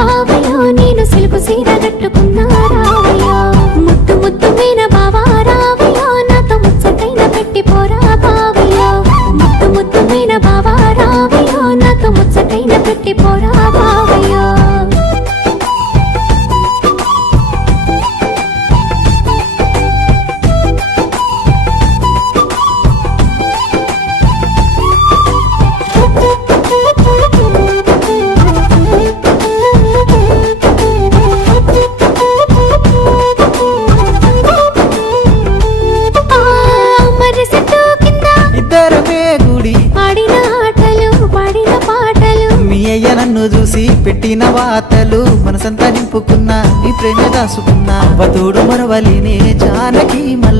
బావయ్యో నేను సిలుకు సీర కట్టుకున్నా రావయ్యో ముద్దు ముద్దు మీన బావా రావయ్యో నాతో ముచ్చటైన పెట్టి పోరా బావయ్యో ముద్దు ముద్దు మీన బావా రావయ్యో నాతో ముచ్చటైన పెట్టి పోరా బావయ్యో నన్ను చూసి పెట్టిన వాతలు మనసంతా నింపుకున్నా నీ ప్రేమ దాసుకున్నా బతుడు మరవలినే జానకి మల్ల